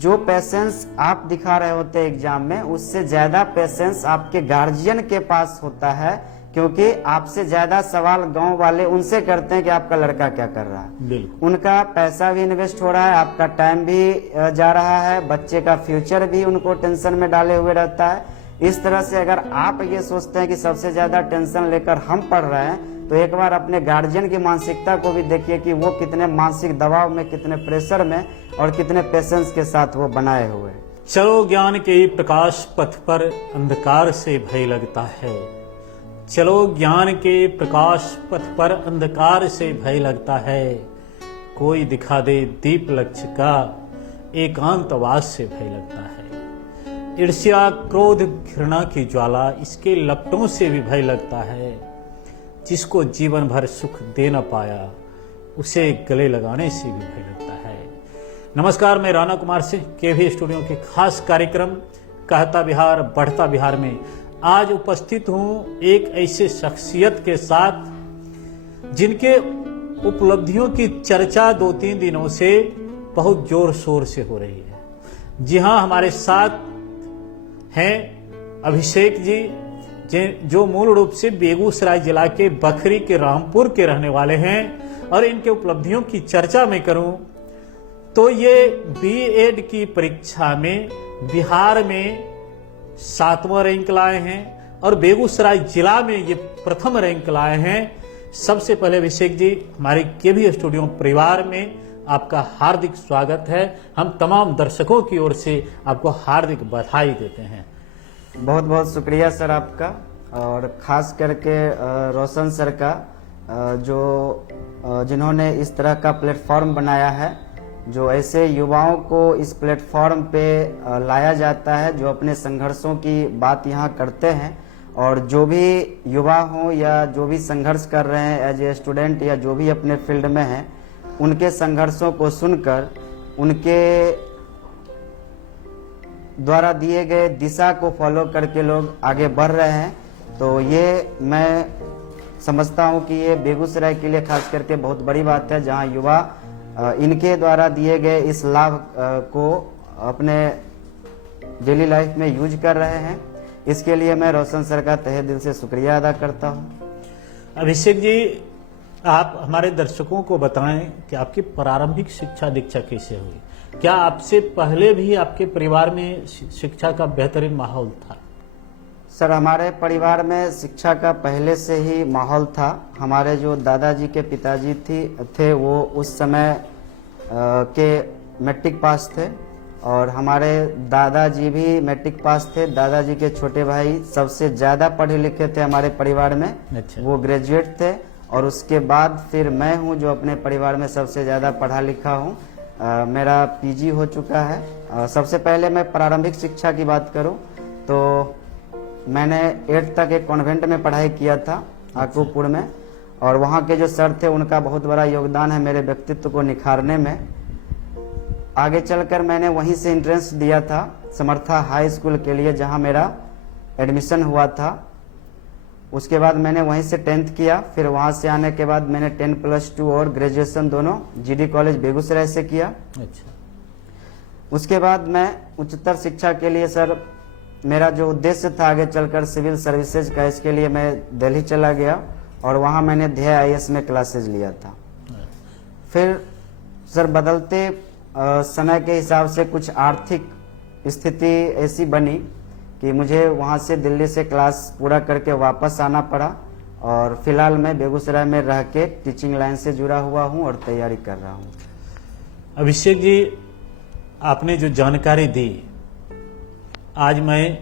जो पेशेंस आप दिखा रहे होते हैं एग्जाम में, उससे ज्यादा पेशेंस आपके गार्जियन के पास होता है, क्योंकि आपसे ज्यादा सवाल गांव वाले उनसे करते हैं कि आपका लड़का क्या कर रहा है। उनका पैसा भी इन्वेस्ट हो रहा है, आपका टाइम भी जा रहा है, बच्चे का फ्यूचर भी उनको टेंशन में डाले हुए रहता है। इस तरह से अगर आप ये सोचते हैं कि सबसे ज्यादा टेंशन लेकर हम पढ़ रहे हैं, तो एक बार अपने गार्जियन की मानसिकता को भी देखिए कि वो कितने मानसिक दबाव में, कितने प्रेशर में और कितने पेशेंस के साथ वो बनाए हुए हैं। चलो ज्ञान के प्रकाश पथ पर अंधकार से भय लगता है। चलो ज्ञान के प्रकाश पथ पर अंधकार से भय लगता है। कोई दिखा दे दीप लक्ष्य का, एकांतवास से भय लगता है। ईर्ष्या, क्रोध, घृणा की ज्वाला, इसके लपटों से भी भय लगता है। जिसको जीवन भर सुख दे न पाया, उसे गले लगाने से भी भय लगता है। नमस्कार, मैं राणा कुमार सिंह केवी स्टूडियो के खास कार्यक्रम कहता बिहार बढ़ता बिहार में आज उपस्थित हूं एक ऐसे शख्सियत के साथ जिनके उपलब्धियों की चर्चा 2-3 दिनों से बहुत जोर शोर से हो रही है। जी हां, हमारे साथ हैं अभिषेक जी, जो मूल रूप से बेगूसराय जिला के बखरी के रामपुर के रहने वाले हैं। और इनके उपलब्धियों की चर्चा मैं करूं तो ये बीएड की परीक्षा में बिहार में 7वां रैंक लाए हैं और बेगूसराय जिला में ये प्रथम रैंक लाए हैं। सबसे पहले अभिषेक जी, हमारे केवी स्टूडियो परिवार में आपका हार्दिक स्वागत है। हम तमाम दर्शकों की ओर से आपको हार्दिक बधाई देते हैं। बहुत बहुत शुक्रिया सर आपका, और खास करके रोशन सर का, जिन्होंने इस तरह का प्लेटफॉर्म बनाया है, जो ऐसे युवाओं को इस प्लेटफॉर्म पे लाया जाता है जो अपने संघर्षों की बात यहाँ करते हैं। और जो भी युवा हों या जो भी संघर्ष कर रहे हैं एज ए स्टूडेंट या जो भी अपने फील्ड में हैं, उनके संघर्षों को सुनकर उनके द्वारा दिए गए दिशा को फॉलो करके लोग आगे बढ़ रहे हैं। तो ये मैं समझता हूँ कि ये बेगूसराय के लिए खास करके बहुत बड़ी बात है, जहाँ युवा इनके द्वारा दिए गए इस लाभ को अपने डेली लाइफ में यूज कर रहे हैं। इसके लिए मैं रोशन सर का तहे दिल से शुक्रिया अदा करता हूँ। अभिषेक जी, आप हमारे दर्शकों को बताएं कि आपकी प्रारंभिक शिक्षा दीक्षा कैसे हुई? क्या आपसे पहले भी आपके परिवार में शिक्षा का बेहतरीन माहौल था? सर, हमारे परिवार में शिक्षा का पहले से ही माहौल था। हमारे जो दादाजी के पिताजी थे वो उस समय के मैट्रिक पास थे, और हमारे दादाजी भी मैट्रिक पास थे। दादाजी के छोटे भाई सबसे ज्यादा पढ़े लिखे थे हमारे परिवार में। अच्छा। वो ग्रेजुएट थे, और उसके बाद फिर मैं हूँ जो अपने परिवार में सबसे ज्यादा पढ़ा लिखा हूँ। मेरा पीजी हो चुका है। सबसे पहले मैं प्रारंभिक शिक्षा की बात करूँ तो मैंने 8th तक एक कॉन्वेंट में पढ़ाई किया था आकूपुर में, और वहाँ के जो सर थे उनका बहुत बड़ा योगदान है मेरे व्यक्तित्व को निखारने में। आगे चलकर मैंने वहीं से एंट्रेंस दिया था समर्था हाई स्कूल के लिए, जहाँ मेरा एडमिशन हुआ था। उसके बाद मैंने वहीं से 10th किया। फिर वहाँ से आने के बाद मैंने 10+2 और ग्रेजुएशन दोनों जीडी कॉलेज बेगूसराय से किया। अच्छा। उसके बाद मैं उच्चतर शिक्षा के लिए, सर मेरा जो उद्देश्य था आगे चलकर सिविल सर्विसेज का, इसके लिए मैं दिल्ली चला गया और वहाँ मैंने ध्येय आईएएस में क्लासेज लिया था। फिर सर बदलते समय के हिसाब से कुछ आर्थिक स्थिति ऐसी बनी कि मुझे वहाँ से दिल्ली से क्लास पूरा करके वापस आना पड़ा, और फिलहाल मैं बेगूसराय में रह के टीचिंग लाइन से जुड़ा हुआ हूँ और तैयारी कर रहा हूँ। अभिषेक जी, आपने जो जानकारी दी, आज मैं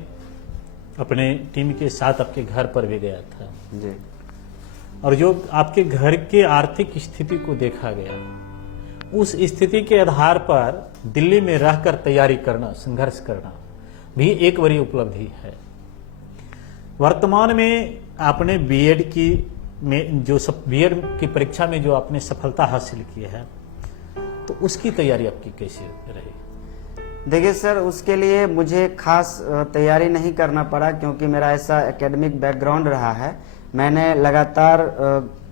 अपने टीम के साथ आपके घर पर भी गया था जी, और जो आपके घर के आर्थिक स्थिति को देखा गया, उस स्थिति के आधार पर दिल्ली में रहकर तैयारी करना, संघर्ष करना भी एक बड़ी उपलब्धि है। वर्तमान में आपने बीएड की परीक्षा में जो आपने सफलता हासिल की है, तो उसकी तैयारी आपकी कैसे रही? देखिए सर, उसके लिए मुझे खास तैयारी नहीं करना पड़ा, क्योंकि मेरा ऐसा एकेडमिक बैकग्राउंड रहा है। मैंने लगातार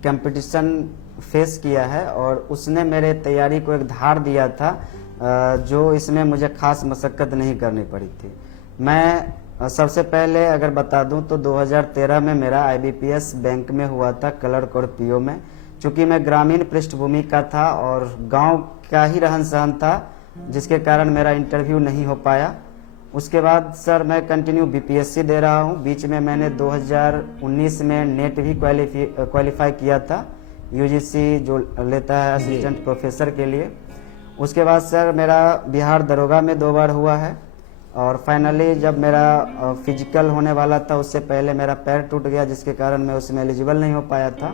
कंपटीशन फेस किया है और उसने मेरे तैयारी को एक धार दिया था जो इसमें मुझे खास मशक्क़त नहीं करनी पड़ी थी। मैं सबसे पहले अगर बता दूं तो 2013 में मेरा IBPS बैंक में हुआ था, कलर कोड PO में। चूँकि मैं ग्रामीण पृष्ठभूमि का था और गांव का ही रहन सहन था, जिसके कारण मेरा इंटरव्यू नहीं हो पाया। उसके बाद सर मैं कंटिन्यू BPSC दे रहा हूं। बीच में मैंने 2019 में नेट भी क्वालिफाई किया था, UGC जो लेता है असिस्टेंट प्रोफेसर के लिए। उसके बाद सर मेरा बिहार दरोगा में 2 बार हुआ है और फाइनली जब मेरा फिजिकल होने वाला था उससे पहले मेरा पैर टूट गया, जिसके कारण मैं उसमें एलिजिबल नहीं हो पाया था।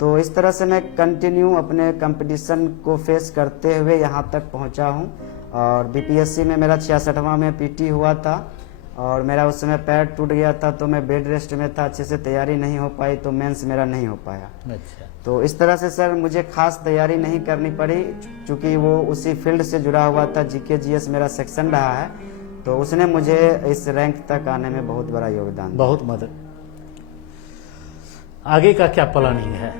तो इस तरह से मैं कंटिन्यू अपने कंपटीशन को फेस करते हुए यहाँ तक पहुँचा हूँ। और BPSC में मेरा 66वां में PT हुआ था और मेरा उस समय पैर टूट गया था, तो मैं बेड रेस्ट में था, अच्छे से तैयारी नहीं हो पाई, तो मेंस मेरा नहीं हो पाया। अच्छा। तो इस तरह से सर मुझे खास तैयारी नहीं करनी पड़ी, क्योंकि वो उसी फील्ड से जुड़ा हुआ था। GK GS मेरा सेक्शन रहा है, तो उसने मुझे इस रैंक तक आने में बहुत बड़ा योगदान दिया। बहुत मदद। आगे का क्या प्लानिंग है?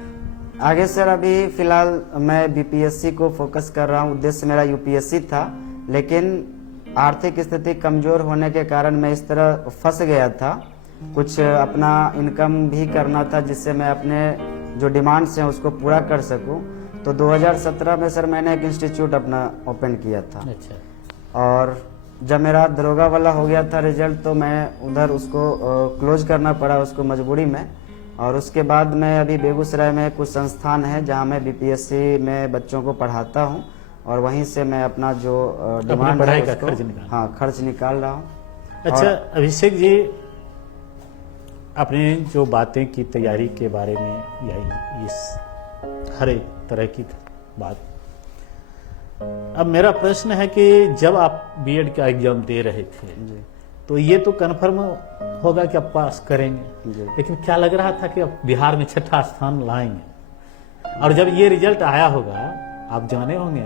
आगे सर अभी फिलहाल मैं BPSC को फोकस कर रहा हूँ। उद्देश्य मेरा UPSC था, लेकिन आर्थिक स्थिति कमजोर होने के कारण मैं इस तरह फंस गया था। कुछ अपना इनकम भी करना था, जिससे मैं अपने जो डिमांड्स हैं उसको पूरा कर सकूं। तो 2017 में सर मैंने एक इंस्टीट्यूट अपना ओपन किया था। अच्छा। और जब मेरा दरोगा वाला हो गया था रिजल्ट, तो मैं उधर उसको क्लोज करना पड़ा, उसको मजबूरी में। और उसके बाद मैं अभी बेगूसराय में कुछ संस्थान है जहां मैं BPSC में बच्चों को पढ़ाता हूं और वहीं से मैं अपना जो डिमांड पढ़ाई है का उसको खर्च निकाल रहा हूं। अच्छा अभिषेक जी, आपने जो बातें की तैयारी के बारे में या इस हर एक तरह की बात, अब मेरा प्रश्न है कि जब आप B.Ed का एग्जाम दे रहे थे तो ये तो कन्फर्म होगा कि आप पास करेंगे, लेकिन क्या लग रहा था कि आप बिहार में 6ठा स्थान लाएंगे? और जब ये रिजल्ट आया होगा, आप जाने होंगे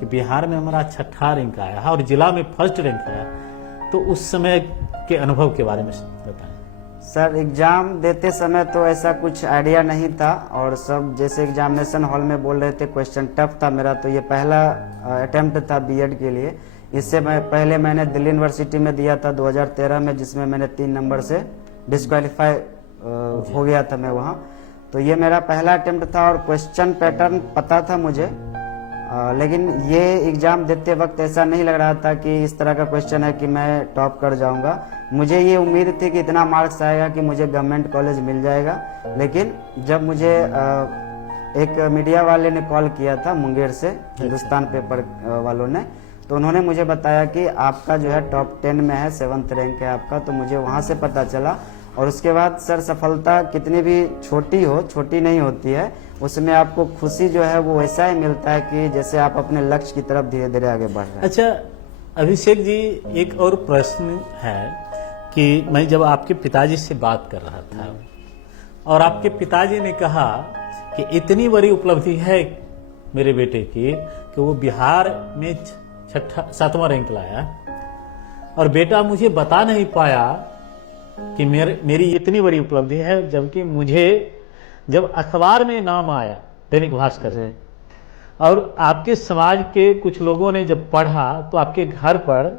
कि बिहार में हमारा 6ठा रैंक आया है और जिला में 1st रैंक आया, तो उस समय के अनुभव के बारे में बताएं। सर एग्जाम देते समय तो ऐसा कुछ आइडिया नहीं था, और सब जैसे एग्जामिनेशन हॉल में बोल रहे थे क्वेश्चन टफ था। मेरा तो ये पहला अटेम्प्ट था B.Ed के लिए। इससे पहले मैंने दिल्ली यूनिवर्सिटी में दिया था 2013 में, जिसमें मैंने 3 नंबर से डिस्क्वालीफाई हो गया था मैं वहाँ। तो ये मेरा पहला अटेम्प्ट था और क्वेश्चन पैटर्न पता था मुझे, लेकिन ये एग्जाम देते वक्त ऐसा नहीं लग रहा था कि इस तरह का क्वेश्चन है कि मैं टॉप कर जाऊंगा। मुझे ये उम्मीद थी कि इतना मार्क्स आएगा कि मुझे गवर्नमेंट कॉलेज मिल जाएगा। लेकिन जब मुझे एक मीडिया वाले ने कॉल किया था मुंगेर से, हिंदुस्तान पेपर वालों ने, तो उन्होंने मुझे बताया कि आपका जो है टॉप 10 में है, 7th रैंक है आपका। तो मुझे वहाँ से पता चला। और उसके बाद सर सफलता कितनी भी छोटी हो, छोटी नहीं होती है, उसमें आपको खुशी जो है वो ऐसा ही मिलता है कि जैसे आप अपने लक्ष्य की तरफ धीरे धीरे आगे बढ़ रहे हैं। अच्छा अभिषेक जी, एक और प्रश्न है कि मैं जब आपके पिताजी से बात कर रहा था और आपके पिताजी ने कहा कि इतनी बड़ी उपलब्धि है मेरे बेटे की कि वो बिहार में 7वां रैंक लाया, और बेटा मुझे बता नहीं पाया कि मेरी इतनी बड़ी उपलब्धि है, जबकि मुझे जब अखबार में नाम आया दैनिक भास्कर से, और आपके समाज के कुछ लोगों ने जब पढ़ा तो आपके घर पर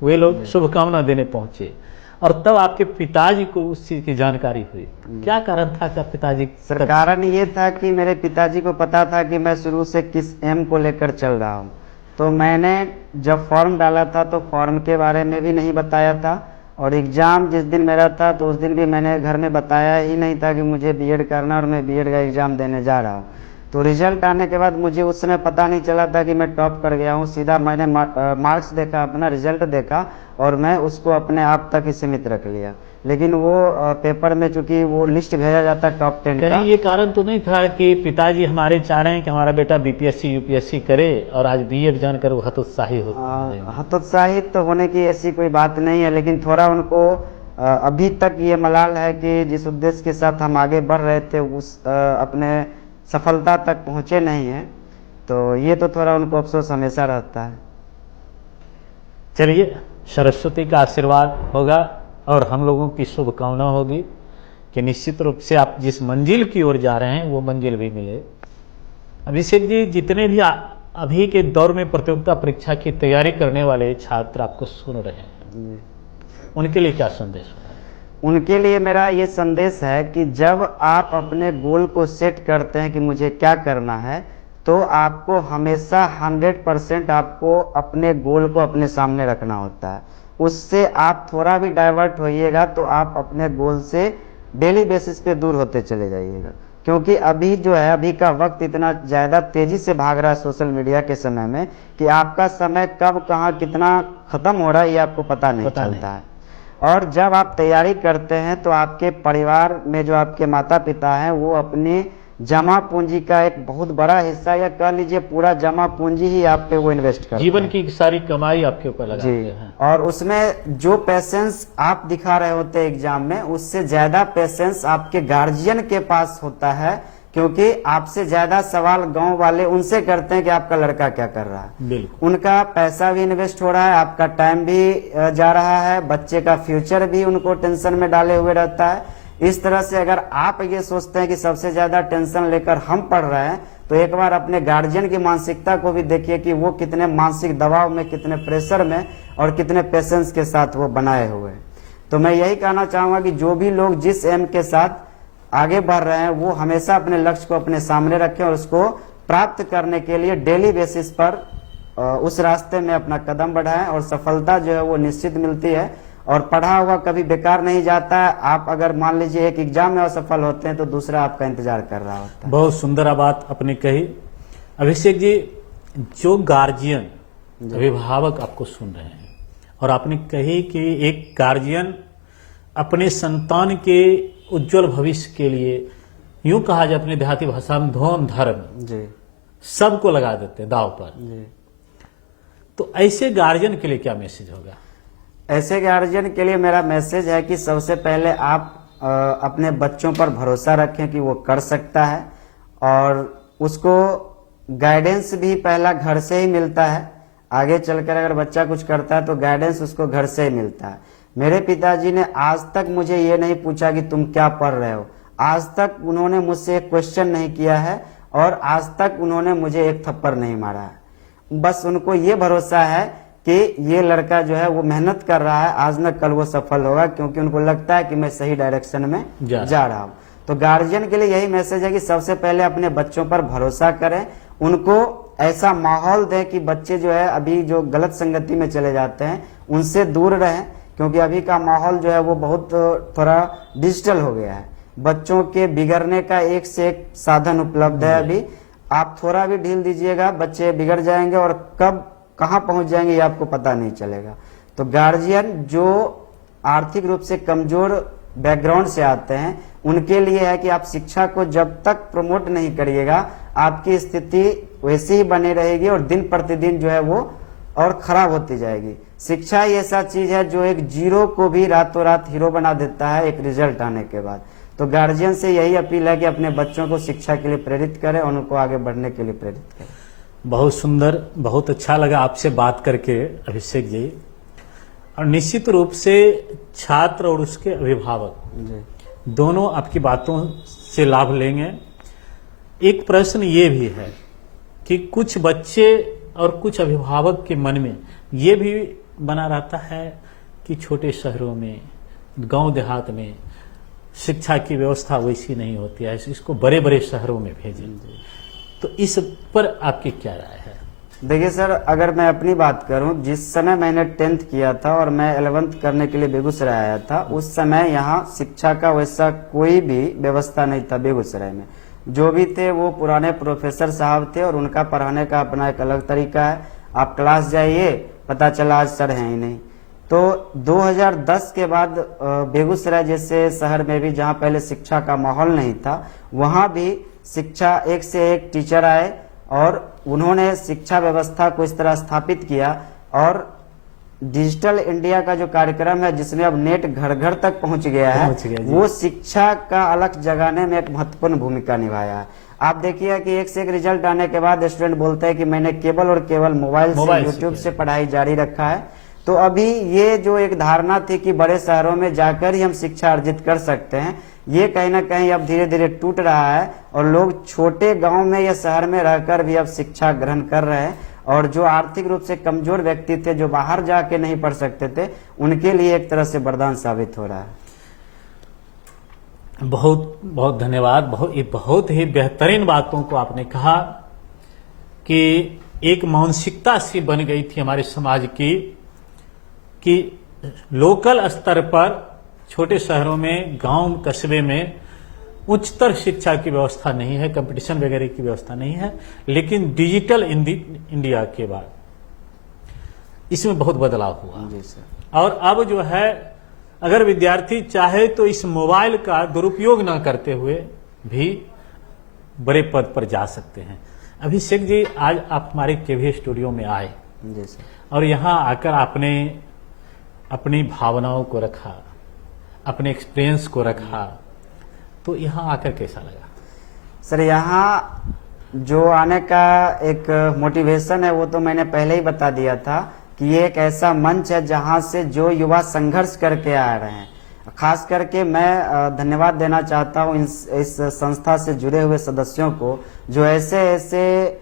वे लोग शुभकामना देने पहुंचे, और तब आपके पिताजी को उस चीज की जानकारी हुई। क्या कारण था कि पिताजी? सर कारण ये था कि मेरे पिताजी को पता था कि मैं शुरू से किस एम को लेकर चल रहा हूँ। तो मैंने जब फॉर्म डाला था तो फॉर्म के बारे में भी नहीं बताया था, और एग्ज़ाम जिस दिन मेरा था तो उस दिन भी मैंने घर में बताया ही नहीं था कि मुझे B.Ed करना और मैं B.Ed का एग्ज़ाम देने जा रहा हूँ। तो रिजल्ट आने के बाद मुझे उस समय पता नहीं चला था कि मैं टॉप कर गया हूँ। सीधा मैंने मार्क्स देखा, अपना रिजल्ट देखा, और मैं उसको अपने आप तक ही सीमित रख लिया। लेकिन वो पेपर में चूंकि वो लिस्ट भेजा जाता है टॉप 10 का। कहीं ये कारण तो नहीं था कि पिताजी हमारे चाह रहे हैं कि हमारा बेटा BPSC UPSC करे और आज B.Ed जानकर वो हतोत्साही हो? हतोत्साहित तो होने की ऐसी कोई बात नहीं है, लेकिन थोड़ा उनको अभी तक ये मलाल है कि जिस उद्देश्य के साथ हम आगे बढ़ रहे थे उस अपने सफलता तक पहुँचे नहीं हैं। तो ये तो थोड़ा उनको अफसोस हमेशा रहता है। चलिए, सरस्वती का आशीर्वाद होगा और हम लोगों की शुभकामना होगी कि निश्चित रूप से आप जिस मंजिल की ओर जा रहे हैं वो मंजिल भी मिले। अभिषेक जी, जितने भी अभी के दौर में प्रतियोगिता परीक्षा की तैयारी करने वाले छात्र आपको सुन रहे हैं, उनके लिए क्या संदेश है? उनके लिए मेरा ये संदेश है कि जब आप अपने गोल को सेट करते हैं कि मुझे क्या करना है, तो आपको हमेशा 100% आपको अपने गोल को अपने सामने रखना होता है। उससे आप थोड़ा भी डाइवर्ट होइएगा तो आप अपने गोल से डेली बेसिस पे दूर होते चले जाइएगा, क्योंकि अभी जो है, अभी का वक्त इतना ज़्यादा तेज़ी से भाग रहा है सोशल मीडिया के समय में कि आपका समय कब कहाँ कितना ख़त्म हो रहा है ये आपको पता नहीं चलता है। और जब आप तैयारी करते हैं तो आपके परिवार में जो आपके माता पिता हैं वो अपनी जमा पूंजी का एक बहुत बड़ा हिस्सा, या कह लीजिए पूरा जमा पूंजी ही आप पे वो इन्वेस्ट करते हैं। जीवन की सारी कमाई आपके ऊपर लगाते जी, हैं। और उसमें जो पैसेंस आप दिखा रहे होते हैं एग्जाम में, उससे ज्यादा पैसेंस आपके गार्जियन के पास होता है, क्योंकि आपसे ज्यादा सवाल गांव वाले उनसे करते हैं कि आपका लड़का क्या कर रहा है। बिल्कुल। उनका पैसा भी इन्वेस्ट हो रहा है, आपका टाइम भी जा रहा है, बच्चे का फ्यूचर भी उनको टेंशन में डाले हुए रहता है। इस तरह से अगर आप ये सोचते हैं कि सबसे ज्यादा टेंशन लेकर हम पढ़ रहे हैं, तो एक बार अपने गार्जियन की मानसिकता को भी देखिए कि वो कितने मानसिक दबाव में, कितने प्रेशर में और कितने पेशेंस के साथ वो बनाए हुए हैं। तो मैं यही कहना चाहूंगा कि जो भी लोग जिस एम के साथ आगे बढ़ रहे हैं वो हमेशा अपने लक्ष्य को अपने सामने रखें और उसको प्राप्त करने के लिए डेली बेसिस पर उस रास्ते में अपना कदम बढ़ाएं, और सफलता जो है वो निश्चित मिलती है। और पढ़ा हुआ कभी बेकार नहीं जाता है। आप अगर मान लीजिए एक एग्जाम में असफल होते हैं तो दूसरा आपका इंतजार कर रहा होता है। बहुत सुंदर बात आपने कही। अभिषेक जी, जो गार्जियन, अभिभावक आपको सुन रहे हैं, और आपने कही कि एक गार्जियन अपने संतान के उज्जवल भविष्य के लिए, यूं कहा जाए अपने देहाती भाषा में, धन धर्म जी सबको लगा देते हैं दाव पर। जी। तो ऐसे गार्जियन के लिए क्या मैसेज होगा? ऐसे गार्जियन के लिए मेरा मैसेज है कि सबसे पहले आप अपने बच्चों पर भरोसा रखें कि वो कर सकता है, और उसको गाइडेंस भी पहला घर से ही मिलता है। आगे चलकर अगर बच्चा कुछ करता है तो गाइडेंस उसको घर से ही मिलता है। मेरे पिताजी ने आज तक मुझे ये नहीं पूछा कि तुम क्या पढ़ रहे हो, आज तक उन्होंने मुझसे एक क्वेश्चन नहीं किया है, और आज तक उन्होंने मुझे एक थप्पड़ नहीं मारा है। बस उनको ये भरोसा है कि ये लड़का जो है वो मेहनत कर रहा है, आज न कल वो सफल होगा, क्योंकि उनको लगता है कि मैं सही डायरेक्शन में जा रहा हूँ। तो गार्जियन के लिए यही मैसेज है कि सबसे पहले अपने बच्चों पर भरोसा करें, उनको ऐसा माहौल दें कि बच्चे जो है अभी जो गलत संगति में चले जाते हैं उनसे दूर रहें, क्योंकि अभी का माहौल जो है वो बहुत थोड़ा डिजिटल हो गया है। बच्चों के बिगड़ने का एक से एक साधन उपलब्ध है। अभी आप थोड़ा भी ढील दीजिएगा, बच्चे बिगड़ जाएंगे और कब कहाँ पहुंच जाएंगे ये आपको पता नहीं चलेगा। तो गार्जियन जो आर्थिक रूप से कमजोर बैकग्राउंड से आते हैं उनके लिए है कि आप शिक्षा को जब तक प्रमोट नहीं करिएगा आपकी स्थिति वैसी ही बनी रहेगी, और दिन प्रतिदिन जो है वो और खराब होती जाएगी। शिक्षा ही ऐसा चीज है जो एक जीरो को भी रातों रात हीरो बना देता है एक रिजल्ट आने के बाद। तो गार्जियन से यही अपील है कि अपने बच्चों को शिक्षा के लिए प्रेरित करें और उनको आगे बढ़ने के लिए प्रेरित करें। बहुत सुंदर, बहुत अच्छा लगा आपसे बात करके अभिषेक जी। और निश्चित रूप से छात्र और उसके अभिभावक दोनों आपकी बातों से लाभ लेंगे। एक प्रश्न ये भी है कि कुछ बच्चे और कुछ अभिभावक के मन में ये भी बना रहता है कि छोटे शहरों में, गांव देहात में शिक्षा की व्यवस्था वैसी नहीं होती है, इसको बड़े बड़े शहरों में भेजें। तो इस पर आपकी क्या राय है? देखिए सर, अगर मैं अपनी बात करूं, जिस समय मैंने 10th किया था और मैं 11th करने के लिए बेगूसराय आया था, उस समय यहाँ शिक्षा का वैसा कोई भी व्यवस्था नहीं था बेगूसराय में। जो भी थे वो पुराने प्रोफेसर साहब थे और उनका पढ़ाने का अपना एक अलग तरीका है। आप क्लास जाइए, पता चला आज सर हैं ही नहीं। तो 2010 के बाद बेगूसराय जैसे शहर में भी, जहाँ पहले शिक्षा का माहौल नहीं था, वहाँ भी शिक्षा एक से एक टीचर आए और उन्होंने शिक्षा व्यवस्था को इस तरह स्थापित किया। और डिजिटल इंडिया का जो कार्यक्रम है जिसमें अब नेट घर घर तक पहुंच गया है, वो शिक्षा का अलग जगाने में एक महत्वपूर्ण भूमिका निभाया है। आप देखिए कि एक से एक रिजल्ट आने के बाद स्टूडेंट बोलते हैं कि मैंने केवल और केवल मोबाइल से, यूट्यूब से पढ़ाई जारी रखा है। तो अभी ये जो एक धारणा थी कि बड़े शहरों में जाकर ही हम शिक्षा अर्जित कर सकते हैं, ये कहीं ना कहीं अब धीरे धीरे टूट रहा है और लोग छोटे गांव में या शहर में रहकर भी अब शिक्षा ग्रहण कर रहे हैं, और जो आर्थिक रूप से कमजोर व्यक्ति थे, जो बाहर जाके नहीं पढ़ सकते थे, उनके लिए एक तरह से वरदान साबित हो रहा है। बहुत बहुत धन्यवाद। बहुत ही बेहतरीन बातों को आपने कहा कि एक मानसिकता सी बन गई थी हमारे समाज की कि लोकल स्तर पर छोटे शहरों में, गांव कस्बे में उच्चतर शिक्षा की व्यवस्था नहीं है, कंपटीशन वगैरह की व्यवस्था नहीं है। लेकिन डिजिटल इंडिया के बाद इसमें बहुत बदलाव हुआ। जी सर। और अब जो है, अगर विद्यार्थी चाहे तो इस मोबाइल का दुरुपयोग ना करते हुए भी बड़े पद पर जा सकते हैं। अभिषेक जी, आज आप हमारे केवी स्टूडियो में आए जी सर, और यहाँ आकर आपने अपनी भावनाओं को रखा, अपने एक्सपीरियंस को रखा, तो यहाँ आकर कैसा लगा? सर यहाँ जो आने का एक मोटिवेशन है वो तो मैंने पहले ही बता दिया था कि ये एक ऐसा मंच है जहाँ से जो युवा संघर्ष करके आ रहे हैं। खास करके मैं धन्यवाद देना चाहता हूँ इस संस्था से जुड़े हुए सदस्यों को, जो ऐसे ऐसे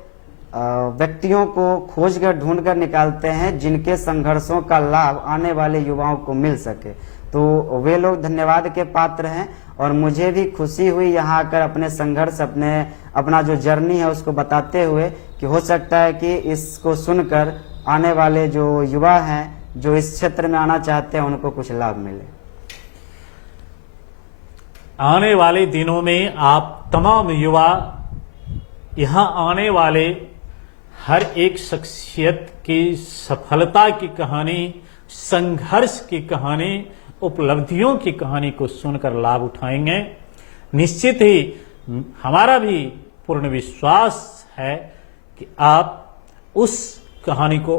व्यक्तियों को खोज कर ढूंढ कर निकालते हैं जिनके संघर्षों का लाभ आने वाले युवाओं को मिल सके। तो वे लोग धन्यवाद के पात्र हैं और मुझे भी खुशी हुई यहाँ आकर अपने संघर्ष, अपना जो जर्नी है उसको बताते हुए कि हो सकता है कि इसको सुनकर आने वाले जो युवा हैं, जो इस क्षेत्र में आना चाहते हैं, उनको कुछ लाभ मिले। आने वाले दिनों में आप तमाम युवा यहाँ आने वाले हर एक शख्सियत की सफलता की कहानी, संघर्ष की कहानी, उपलब्धियों की कहानी को सुनकर लाभ उठाएंगे। निश्चित ही हमारा भी पूर्ण विश्वास है कि आप उस कहानी को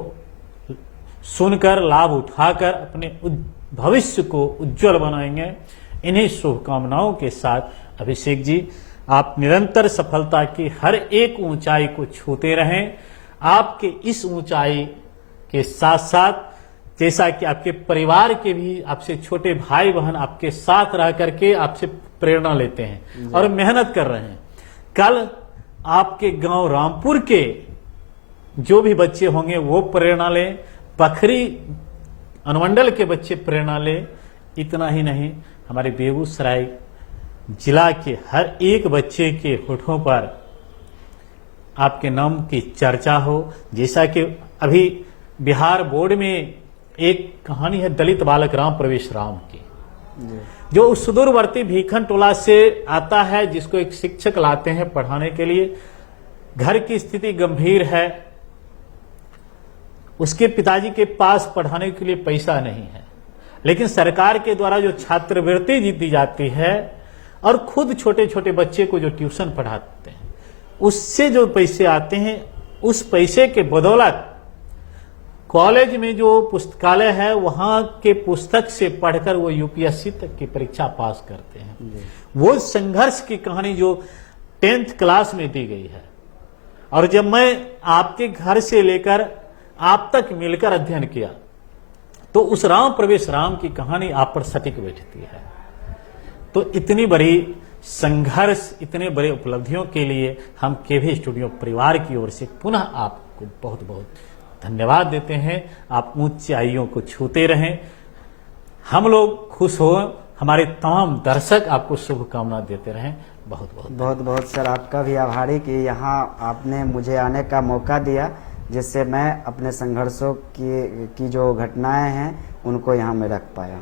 सुनकर लाभ उठाकर अपने भविष्य को उज्जवल बनाएंगे। इन्हीं शुभकामनाओं के साथ अभिषेक जी, आप निरंतर सफलता की हर एक ऊंचाई को छूते रहें। आपके इस ऊंचाई के साथ साथ जैसा कि आपके परिवार के भी, आपसे छोटे भाई बहन आपके साथ रह करके आपसे प्रेरणा लेते हैं और मेहनत कर रहे हैं। कल आपके गांव रामपुर के जो भी बच्चे होंगे वो प्रेरणा लें, पखरी अनुमंडल के बच्चे प्रेरणा लें। इतना ही नहीं, हमारे बेगूसराय जिला के हर एक बच्चे के होठों पर आपके नाम की चर्चा हो। जैसा कि अभी बिहार बोर्ड में एक कहानी है दलित बालक राम प्रवेश राम की, जो उस सुदूरवर्ती भीखन टोला से आता है, जिसको एक शिक्षक लाते हैं पढ़ाने के लिए। घर की स्थिति गंभीर है, उसके पिताजी के पास पढ़ाने के लिए पैसा नहीं है, लेकिन सरकार के द्वारा जो छात्रवृत्ति दी जाती है और खुद छोटे छोटे बच्चे को जो ट्यूशन पढ़ाते हैं, उससे जो पैसे आते हैं, उस पैसे के बदौलत कॉलेज में जो पुस्तकालय है वहां के पुस्तक से पढ़कर वो यूपीएससी तक की परीक्षा पास करते हैं। वो संघर्ष की कहानी जो 10th क्लास में दी गई है, और जब मैं आपके घर से लेकर आप तक मिलकर अध्ययन किया तो उस राम प्रवेश राम की कहानी आप पर सटीक बैठती है। तो इतनी बड़ी संघर्ष, इतने बड़े उपलब्धियों के लिए हम केवी स्टूडियो परिवार की ओर से पुनः आपको बहुत बहुत धन्यवाद देते हैं। आप ऊंचाइयों को छूते रहें, हम लोग खुश हो, हमारे तमाम दर्शक आपको शुभकामना देते रहें। बहुत बहुत सर आपका भी आभारी कि यहाँ आपने मुझे आने का मौका दिया, जिससे मैं अपने संघर्षों की जो घटनाएं हैं उनको यहाँ में रख पाया।